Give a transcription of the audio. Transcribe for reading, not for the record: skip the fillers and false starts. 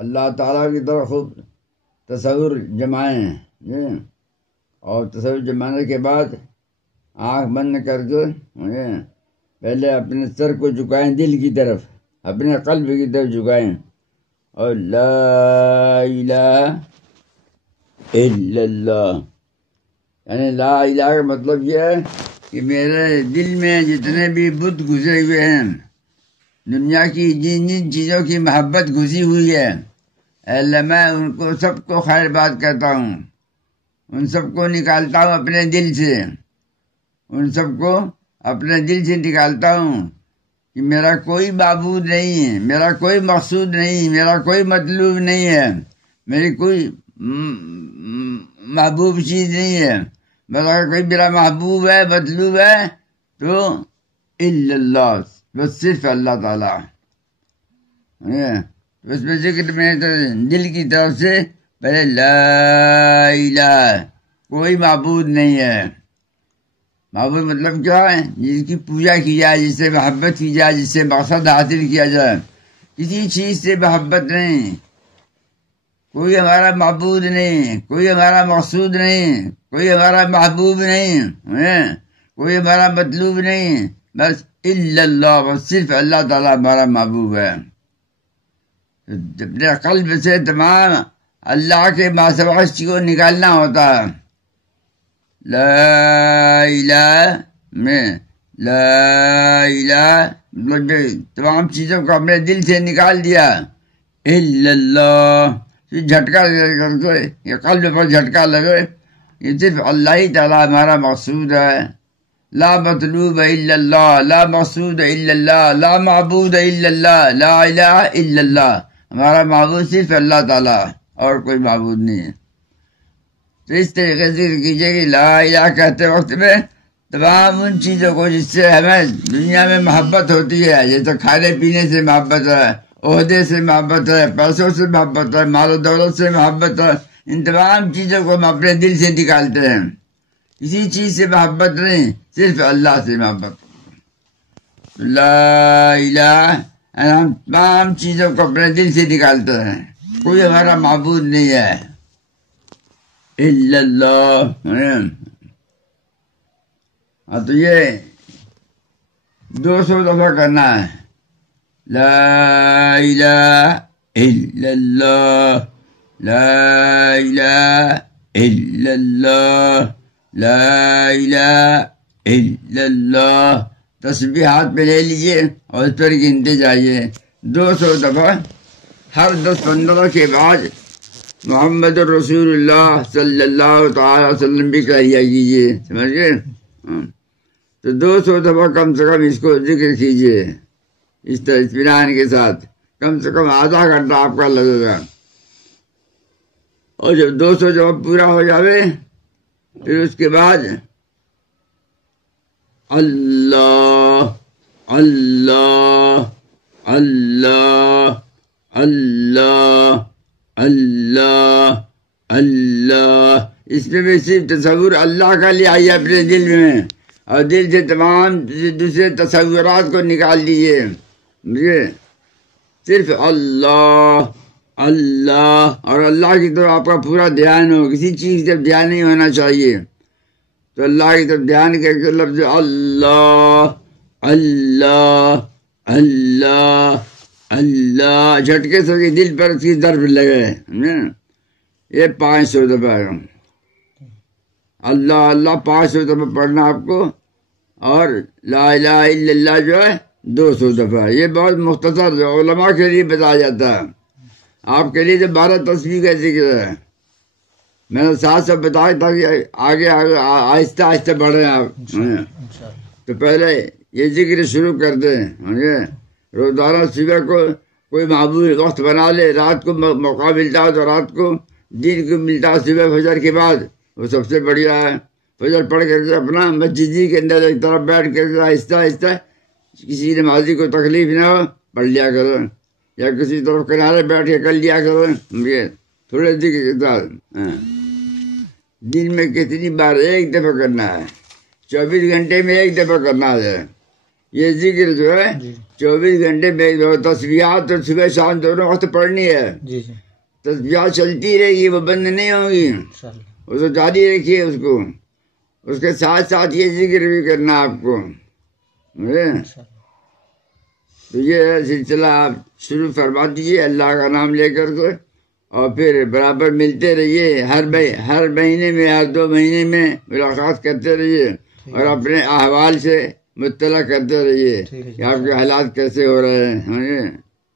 اللہ تعالیٰ کی طرف خوب تصور جمائیں، اور تصور جمانے کے بعد آنکھ بند کر کے پہلے اپنے سر کو جھکائیں دل کی طرف، اپنے قلب کی طرف جھکائیں، اور لا الہ الا اللہ، یعنی لا الہ کا مطلب یہ ہے کہ میرے دل میں جتنے بھی بت گھسے ہوئے ہیں، دنیا کی جن جن چیزوں کی محبت گھسی ہوئی ہے، اے اللہ میں ان کو سب کو خیر بات کہتا ہوں، ان سب کو نکالتا ہوں اپنے دل سے، ان سب کو اپنے دل سے نکالتا ہوں کہ میرا کوئی معبود نہیں ہے، میرا کوئی مقصود نہیں، میرا کوئی مطلوب نہیں ہے، میری کوئی محبوب چیز نہیں ہے، بس اگر کوئی میرا محبوب ہے مطلوب ہے تو الا اللہ، بس صرف اللہ تعالیٰ۔ اس میں ذکر میں دل کی طرف سے پہلے لا الہ، کوئی معبود نہیں ہے۔ معبود مطلب کیا ہے؟ جس کی پوجا کی جائے، جس سے محبت کی جائے، جس سے مقصد حاصل کیا جائے، کسی چیز سے محبت نہیں، کوئی ہمارا معبود نہیں، کوئی ہمارا مقصود نہیں، کوئی ہمارا محبوب نہیں، کوئی ہمارا مطلوب نہیں، بس الا اللہ، بس صرف اللہ تعالیٰ ہمارا محبوب ہے۔ اپنے قلب سے تمام اللہ کے ماسوا کو نکالنا ہوتا ہے۔ لا الہ میں لا الہ مطلب تمام چیزوں کو اپنے دل سے نکال دیا، الا اللہ، جھٹکا کر کے یہ قلب پر جھٹکا لگے، یہ صرف اللہ ہی تعالیٰ ہمارا مقصود ہے، لا مطلوب الا اللہ، لا مقصود الا اللہ، لا معبود الا اللہ، لا الہ الا اللہ، ہمارا معبود صرف اللہ تعالیٰ اور کوئی معبود نہیں ہے۔ تو اس طریقے سے کیجیے کہ لا الہ کہتے وقت میں تمام ان چیزوں کو جس سے ہمیں دنیا میں محبت ہوتی ہے، جیسے کھانے پینے سے محبت ہے، عہدے سے محبت ہے، پیسوں سے محبت ہے، مال و دولت سے محبت ہے، ان تمام چیزوں کو ہم اپنے دل سے نکالتے ہیں، کسی چیز سے محبت نہیں، صرف اللہ سے محبت۔ لا الہ، ہم تمام چیزوں کو اپنے دل سے نکالتے ہیں، کوئی ہمارا معبود نہیں ہے الا اللہ۔ ہاں تو یہ 200 دفعہ کرنا ہے، لا الہ الا اللہ، لا الہ الا اللہ، لا الہ الا اللہ۔ تسبیحات پہ لے لیجئے اور اس پر گنتے جائیے 200 دفعہ، ہر 10-15 کے بعد محمد رسول اللہ صلی اللہ تعالی وسلم بھی کہہ لیا کیجیے، سمجھ گئے؟ تو 200 دفعہ کم سے کم اس کو ذکر کیجیے، اس طرح اطمینان کے ساتھ، کم سے کم آدھا گھنٹہ آپ کا لگے گا، اور جب 200 دفعہ پورا ہو جاوے پھر اس کے بعد اللہ اللہ اللہ اللہ اللہ اللہ، اس میں بھی صرف تصور اللہ کا لے آئیے اپنے دل میں، اور دل سے تمام دوسرے تصورات کو نکال دیجیے، صرف اللہ اللہ، اور اللہ کی طرف آپ کا پورا دھیان ہو، کسی چیز کی طرف دھیان نہیں ہونا چاہیے، تو اللہ کی طرف دھیان کر کے لفظ اللہ اللہ اللہ اللہ جھٹکے سے دل پر اس کی ضرب لگے، یہ 500 دفعہ ہے۔ اللہ اللہ 500 دفعہ پڑھنا آپ کو، اور لا الہ الا اللہ جو ہے 200 دفعہ۔ یہ بہت مختصر علماء کے لیے بتایا جاتا ہے، آپ کے لیے تو 12 تسبیح کا ذکر ہے، میں نے ساتھ ساتھ بتایا تھا کہ آگے آگے آہستہ آہستہ بڑھیں آپ، تو پہلے یہ ذکر شروع کر دیں، روزانہ صبح کو کوئی معمول وقت بنا لے، رات کو موقع ملتا ہے تو رات کو، دن کو ملتا ہے صبح فجر کے بعد، وہ سب سے بڑھیا ہے۔ فجر پڑھ کر کے اپنا مسجد کے اندر ایک طرف بیٹھ کر کے آہستہ آہستہ، کسی نمازی کو تکلیف نہ ہو پڑھ لیا کرو، یا کسی طرف کنارے بیٹھ کے کر لیا کرو، تھوڑے ذکر کے ساتھ۔ دن میں کتنی بار؟ 1 دفعہ کرنا ہے، 24 گھنٹے میں 1 دفعہ کرنا ہے، یہ ذکر جو ہے 24 گھنٹے میں تسبیحات تو صبح شام دونوں وقت پڑھنی ہے. تسبیحات چلتی رہے گی، وہ بند نہیں ہوں گی، اس کو جاری رکھیے. اس کو اس کے ساتھ ساتھ یہ ذکر بھی کرنا آپ کو. تو یہ سلسلہ آپ شروع فرما دیجیے اللہ کا نام لے کر کے، اور پھر برابر ملتے رہیے. ہر مہینے میں، ہر 2 مہینے میں ملاقات کرتے رہیے، اور اپنے احوال سے مطلع کرتے رہیے کہ آپ کے حالات کیسے ہو رہے ہیں.